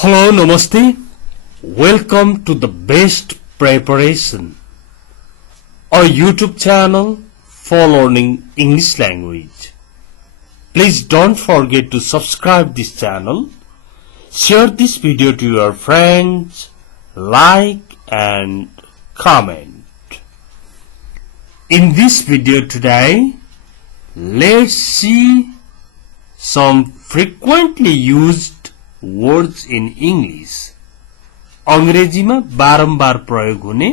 Hello, Namaste. Welcome to the Best Preparation, a YouTube channel for learning English language. Please don't forget to subscribe this channel, share this video to your friends, like and comment. In this video today, let's see some frequently used words in English. अंग्रेजीमा बारम्बार प्रयोग हुने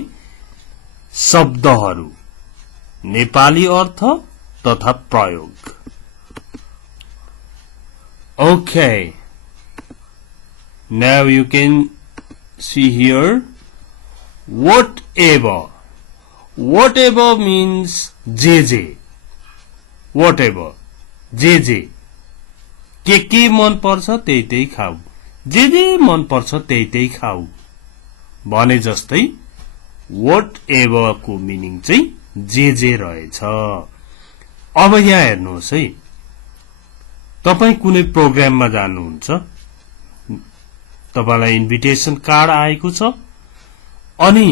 शब्दहरू, नेपाली अर्थ तथा प्रयोग. Okay, now you can see here whatever. Whatever means जे. Whatever, जे. के मन पर्छ त्यही खाऊ, जे मन पर्छ त्यही खाऊ भने जस्तै व्हाट एभर को मिनिङ चाहिँ जे रहेछ. अब यहाँ हेर्नुहोस् है, तपाई कुनै प्रोग्राममा जानुहुन्छ, तपाईलाई इन्भिटेसन कार्ड आएको छ अनि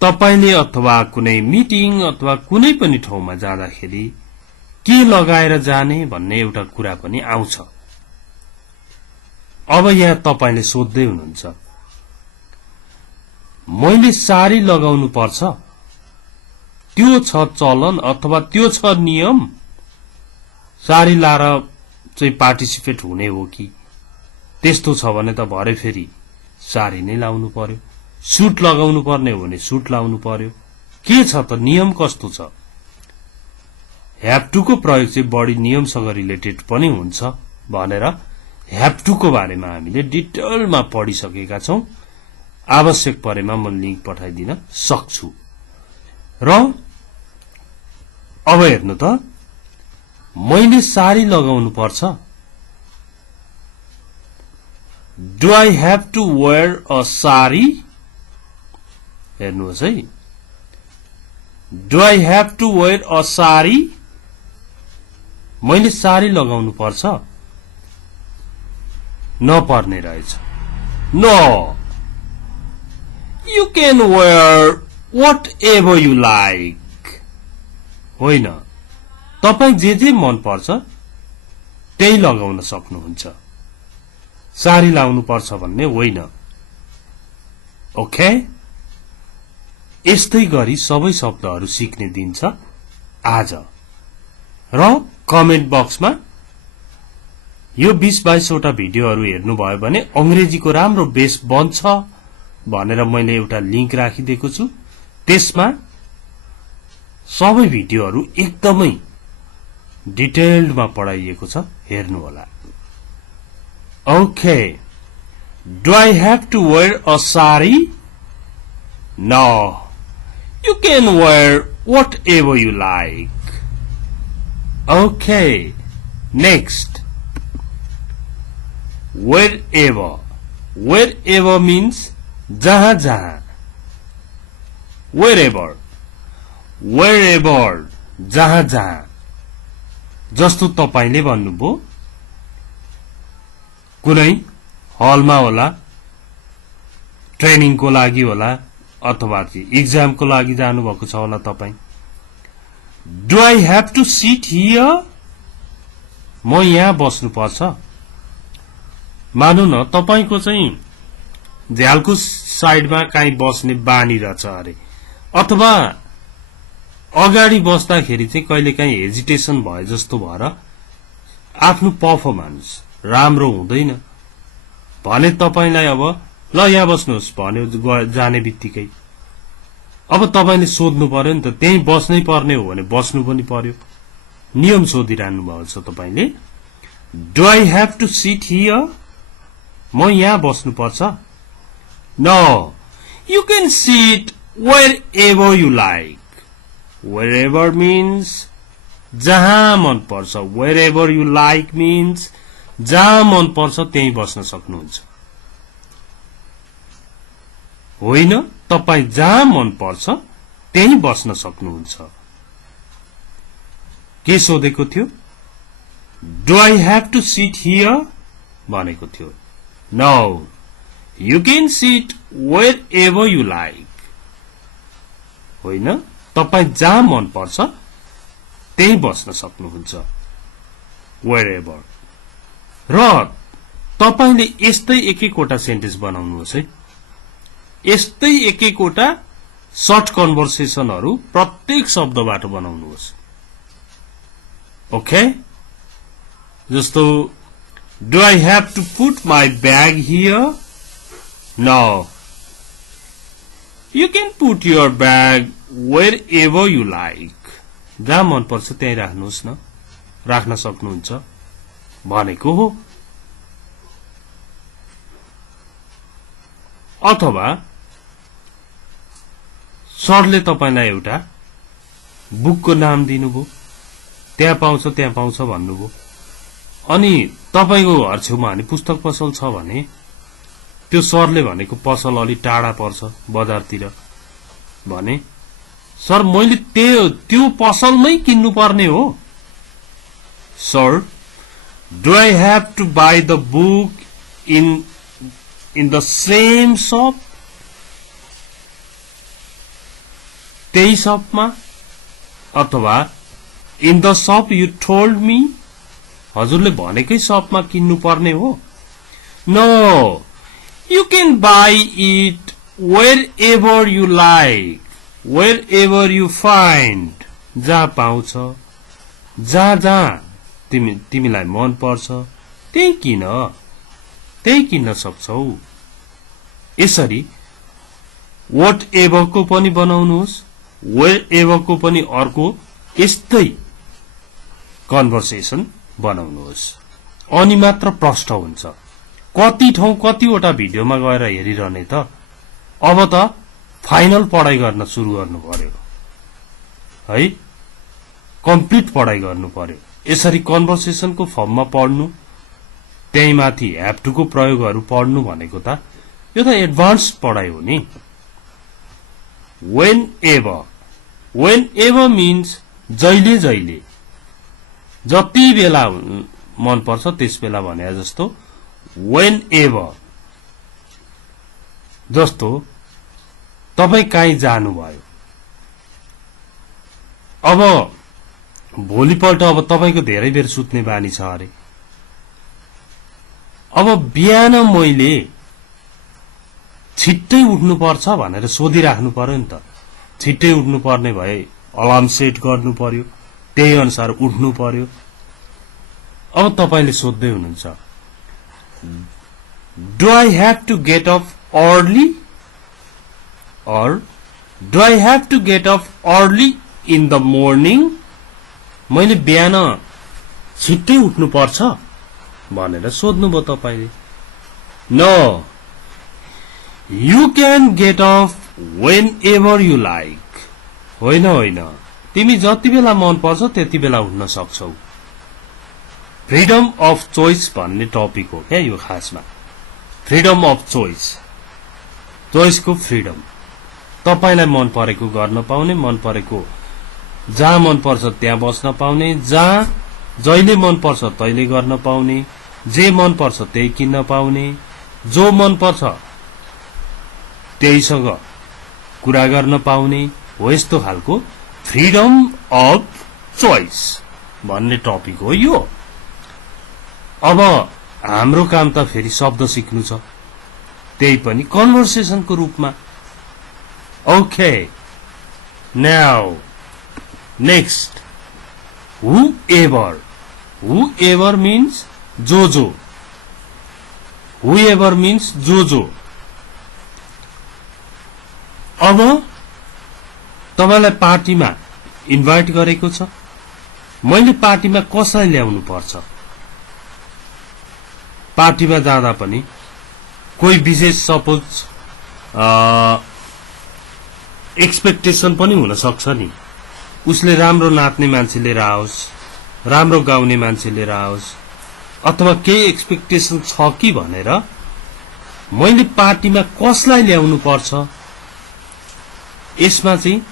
तपाईले अथवा कुनै मिटिङ अथवा कुनै पनि ठाउँमा जाँदाखेरि के लगाएर जाने भन्ने एउटा कुरा पनि आउँछ. अब यहाँ तपाईले सोध्दै हुनुहुन्छ, मैले साडी लगाउनु पर्छ, त्यो छ चलन अथवा त्यो छ नियम, साडी लाएर चाहिँ पार्टिसिपेट हुने हो कि? त्यस्तो छ भने त भरे फेरि साडी नै लाउनु पर्यो. सूट लगाउनु पर्ने हो भने सूट लाउनु पर्यो. के छ त नियम कस्तो छ? ह्याभ टु को प्रयोग चाहिँ बढी नियमसँग रिलेटेड पनि हुन्छ भनेर ह्याभ टु को बारेमा हामीले डिटेलमा पढिसकेका छौं. आवश्यक परेमा म लिंक पठाइदिन सक्छु. र अब हेर्नु त, मैले साडी लगाउनु पर्छ. Do I have to wear a sari? हेर्नुहोस् है, do I have to wear a sari? मैले साडी लगाउनु पर्छ? नपर्ने रहेछ. No, you can wear whatever you like. होइन, तपाई जे मन पर्छ त्यही लगाउन सक्नुहुन्छ. साडी लाउनु पर्छ भन्ने होइन. ओके, यस्तै गरी सबै शब्दहरू सिक्ने दिन छ आज. र कमेन्ट बक्समा यो 20-22 वटा भिडियोहरू हेर्नुभयो भने अंग्रेजीको राम्रो बेस बन्छ भनेर मैले एउटा लिंक राखिदिएको छु. त्यसमा सबै भिडियोहरू एकदमै डिटेल्डमा पढाइएको छ, हेर्नु होला. Okay, do I have to wear a sari? No, you can wear whatever you like. Okay, next. Wherever. Wherever means जहाँ. Wherever. Wherever, जहाँ. जस्तो तपाईले भन्नुभयो, कुनै हलमा होला, ट्रेनिङको लागि होला अथवा एक्जामको लागि जानु भएको छ होला तपाई. Do I have to sit here? म यहाँ बस्नु पर्छ. मानु न तपाईको चाहिँ झ्यालको साइडमा कहीँ बस्ने बानी रहेछ अरे, अथवा अगाडि बस्दाखेरि चाहिँ कहिलेकाहीँ हेजिटेसन भए जस्तो भएर आफ्नो पर्फर्मेन्स राम्रो हुँदैन भने तपाईलाई अब ल यहाँ बस्नुहोस् भन्यो जाने बित्तिकै अब तपाईले सोध्नु पर्यो नि त, त्यही बस्नै पर्ने हो भने बस्नु पनि पर्यो. नियम सोधिरहनु भएको छ तपाईले. Do I have to sit here? म यहाँ बस्नु पर्छ? No, you can sit wherever you like. Wherever means जहाँ मन पर्छ. Wherever you like means जहाँ मन पर्छ त्यही बस्न सक्नुहुन्छ. होइन, तपाई जहाँ मन पर्छ त्यही बस्न सक्नुहुन्छ. के सोधेको थियो? Do I have to sit here? भनेको थियो। No, you can sit wherever you like. होइन, तपाईँ जहाँ मन पर्छ त्यही बस्न सक्नुहुन्छ, वेयर एभर। र तपाईले यस्तै एक एकवटा सेन्टेन्स बनाउनुहोस् है, यस्तै एक एकवटा सर्ट कन्भर्सेसनहरू प्रत्येक शब्दबाट बनाउनुहोस्। ओके, जस्तो do I have to put my bag here? No, you can put your bag wherever you like. जहाँ मन पर्छ त्यही राख्नुहोस् न, राख्न सक्नुहुन्छ भनेको हो। अथवा सरले तपाईलाई एउटा बुकको नाम दिनुभयो, त्यहाँ पाउँछ भन्नुभयो, अनि तपाईको घर छेउमा भने पुस्तक पसल छ भने त्यो सरले भनेको पसल अलि टाढा पर्छ बजारतिर भने, सर मैले त्यो पसलमै किन्नु पर्ने हो। Sir, do I have to buy the book in the same shop? त्यही शपमा? अथवा in the shop you told me? हजुरले भनेकै शपमा किन्नु पर्ने हो। No, you can buy it wherever you like, wherever you find. जहाँ पाउँछ, जहाँ तिमीलाई मन पर्छ त्यही किन्न सक्छौ। यसरी व्हाट एभर को पनि बनाउनुहोस्, वेयर एभर को पनि अर्को यस्तै कन्भर्सेसन बनाउनुहोस्, अनि मात्र प्रष्ट हुन्छ। कति ठाउँ कतिवटा भिडियोमा गएर हेरिरहने त, अब त फाइनल पढाइ गर्न सुरु गर्नु पर्यो है, कम्प्लिट पढाइ गर्नु पर्यो। यसरी कन्भर्सेसनको फर्ममा पढ्नु, त्यही माथि ह्याभ टु को प्रयोगहरू पढ्नु भनेको त यो त एडभान्स पढाइ हो नि। वेन एभर मिन्स जहिले जहिले, जति बेला मन पर्छ त्यस बेला भने जस्तो वेन एभर। जस्तो तपाई कहीँ जानुभयो, अब भोलिपल्ट अब तपाईको धेरै बेर सुत्ने बानी छ अरे, अब बिहान मैले छिट्टै उठ्नु पर्छ भनेर सोधिराख्नु पर्यो नि त। छिट्टै उठ्नु पर्ने भए अलार्म सेट गर्नु पर्यो, त्यही अनुसार उठ्नु पर्यो। अब तपाईले सोध्दै हुनुहुन्छ, do I have to get up early or do I have to get up early in the morning? मैले बिहान छिट्टै उठ्नु पर्छ भनेर सोध्नुभयो तपाईले। No, you can get up whenever you like. होइन, तिमी जति बेला मन पर्छ त्यति बेला उठ्न सक्छौ। फ्रीडम अफ चोइस भन्ने टपिक हो क्या यो खासमा। फ्रीडम अफ चोइसको फ्रीडम, तपाईलाई मन परेको गर्न पाउने, मन परेको जहाँ मन पर्छ त्यहाँ बस्न पाउने, जहाँ जहिले मन पर्छ तैले गर्न पाउने, जे मन पर्छ त्यही किन्न पाउने, जो मन पर्छ त्यहीसँग कुरा गर्न पाउने हो। यस्तो खालको फ्रीडम अफ चोइस भन्ने टपिक हो यो। अब हाम्रो काम त फेरि शब्द सिक्नु छ, त्यही पनि कन्भर्सेसनको रूपमा। Okay, now next, whoever means जो। whoever means जो। अब तपाईलाई पार्टीमा इन्भाइट गरेको छ, मैले पार्टीमा कसलाई ल्याउनु पर्छ? पार्टीमा जाँदा पनि कोही विशेष सपोज एक्सपेक्टेसन पनि हुन सक्छ नि, उसले राम्रो नाच्ने मान्छे लिएर आओस्, राम्रो गाउने मान्छे लिएर आओस्, अथवा केही एक्सपेक्टेसन छ कि भनेर मैले पार्टीमा कसलाई ल्याउनु पर्छ? यसमा चाहिँ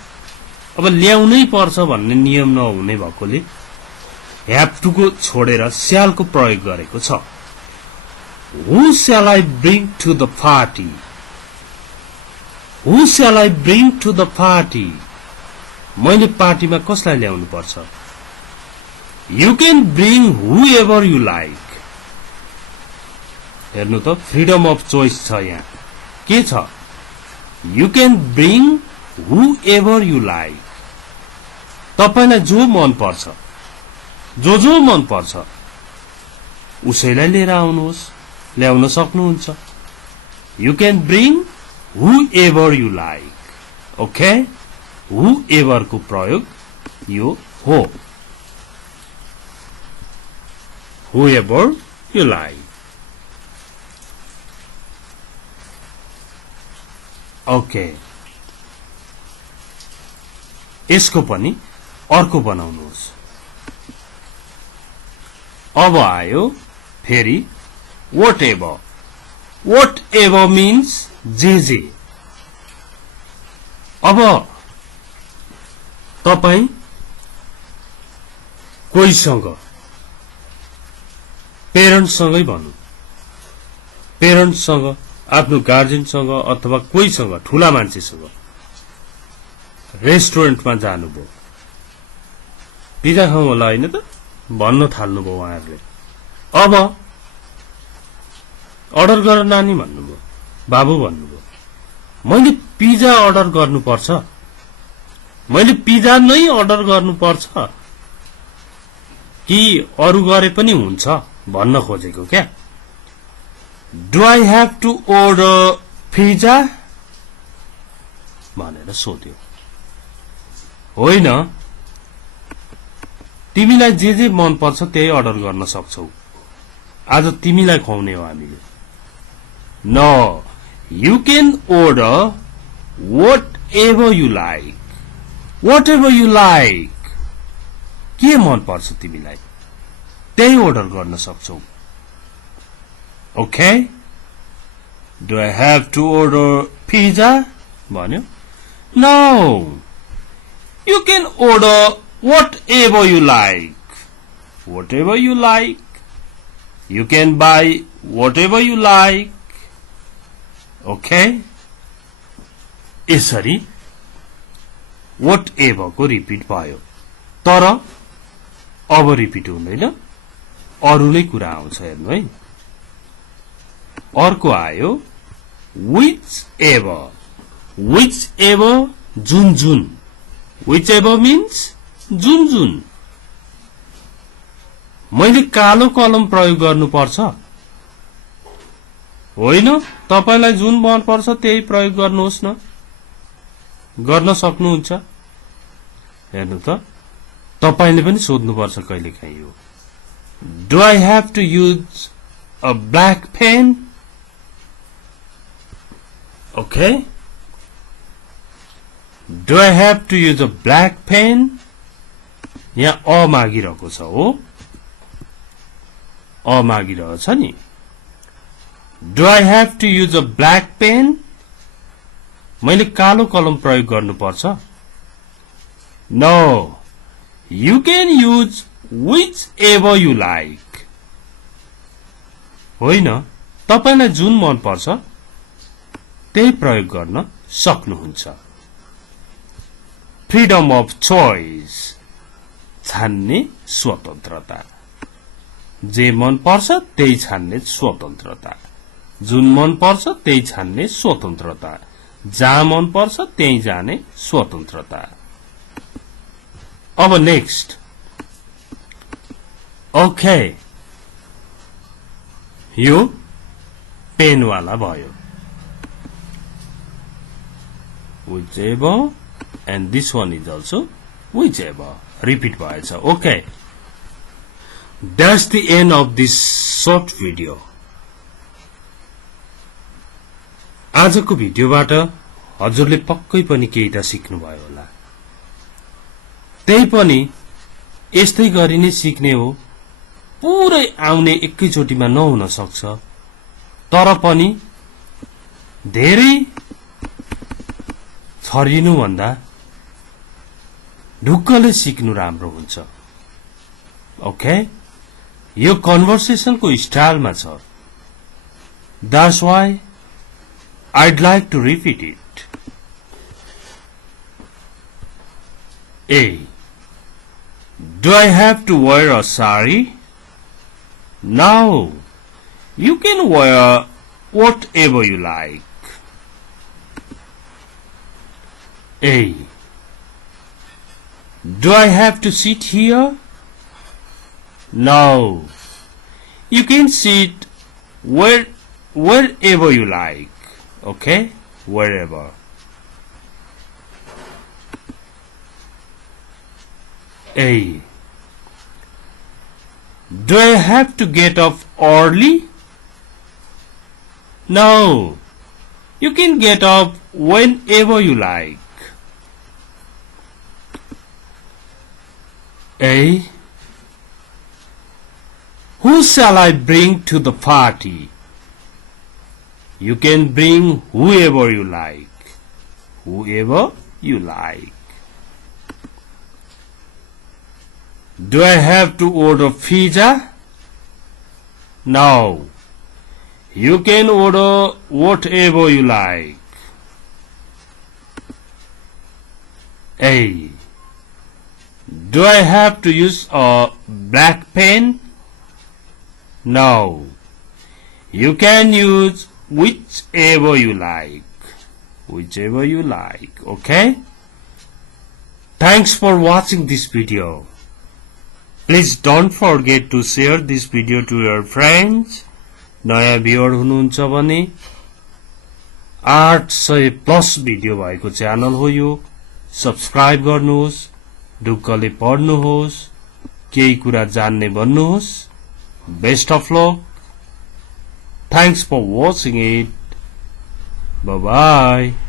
अब ल्याउनै पर्छ भन्ने नियम नहुने भएकोले ह्याभ टु को छोडेर स्याल को प्रयोग गरेको छ। Who shall I bring to the party? Who shall I bring to the party? मैले पार्टीमा कसलाई ल्याउनु पर्छ? You can bring whoever you like. हेर्नु त फ्रीडम अफ चोइस छ यहाँ के छ You can bring whoever you like. तपाईलाई जो मन पर्छ जो मन पर्छ उसैलाई लिएर आउनुहोस् ल्याउन सक्नुहुन्छ You can bring whoever you like. Okay? Whoever को प्रयोग यो हो Whoever you like. Okay. यसको पनि अर्को बनाउनुहोस् अब आयो फेरि whatever. Whatever means जे अब तपाई कोहीसँग पेरेन्ट्ससँगै भन्नु पेरेन्ट्ससँग आफ्नो गार्जियनसँग अथवा कोहीसँग ठूला मान्छेसँग रेस्टुरेन्टमा जानुभयो पिज्जा खाउँ होला हैन त भन्न थाल्नुभयो उहाँहरूले अब अर्डर गर नानी भन्नुभयो बाबु भन्नुभयो मैले पिज्जा अर्डर गर्नुपर्छ मैले पिज्जा नै अर्डर गर्नुपर्छ कि अरु गरे पनि हुन्छ भन्न खोजेको क्या Do I have to order pizza? भनेर सोध्यो होइन तिमीलाई जे मन पर्छ त्यही अर्डर गर्न सक्छौ आज तिमीलाई खुवाउने हो हामीले No, you can order whatever you like. Whatever you like. के मन पर्छ तिमीलाई त्यही अर्डर गर्न सक्छौ Okay? Do I have to order pizza? भन्यो No. You can order whatever you like. Whatever you like. You can buy whatever you like. Okay? यसरी whatever को रिपिट भयो तर अब रिपिट हुँदैन अरूले कुरा आउँछ हेर्नु है अर्को आयो whichever whichever जुन whichever means जुन मैले कालो कलम प्रयोग गर्नुपर्छ होइन तपाईलाई जुन मन पर्छ त्यही प्रयोग गर्नुहोस् न गर्न सक्नुहुन्छ हेर्नु त तपाईले पनि सोध्नुपर्छ कहिलेकाहीँ यो Do I have to use a black pen? Okay. Do I have to use a black pen? यहाँ अ मागिरहेको छ हो अ मागिरहेछ नि Do I have to use a black pen? मैले कालो कलम प्रयोग गर्नुपर्छ No. You can use whichever you like. होइन तपाईलाई जुन मन पर्छ त्यही प्रयोग गर्न सक्नुहुन्छ फ्रीडम अफ चोइस छान्ने स्वतन्त्रता जे मन पर्छ त्यही छान्ने स्वतन्त्रता जुन मन पर्छ त्यही छान्ने स्वतन्त्रता जहाँ मन पर्छ त्यही जाने स्वतन्त्रता अब नेक्स्ट ओके यो पेन वाला भयो whichever and this one is also whichever repeat भएछ okay that's the end of this short video आजको भिडियोबाट हजुरले पक्कै पनि केही त सिक्नु भयो होला त्यही पनि यस्तै गरी नै सिक्ने हो पुरै आउने एकैचोटीमा नहुन सक्छ तर पनि धेरै छरिनु भन्दा ढुक्कले सिक्नु राम्रो हुन्छ ओके यो कन्भर्सेसनको स्टाइलमा छ That's why I'd like to repeat it. A. Do I have to wear a sari? No. You can wear whatever you like. A. Do I have to sit here? No. You can sit wherever you like. Okay? Wherever. A. Do I have to get up early? No. You can get up whenever you like. A. Who shall I bring to the party? You can bring whoever you like. Whoever you like. Do I have to order pizza? No. You can order whatever you like. A. Do I have to use a black pen? No. You can use whichever you like. Whichever you like. Okay? Thanks for watching this video. Please don't forget to share this video to your friends. नयाँ viewer हुनुहुन्छ भने 800+ video भएको channel हो यो. Subscribe गर्नुहोस्, ढुक्कले पढ्नुहोस्, केही कुरा जान्ने भन्नुहोस्. Best of luck. Thanks for watching it. Bye bye.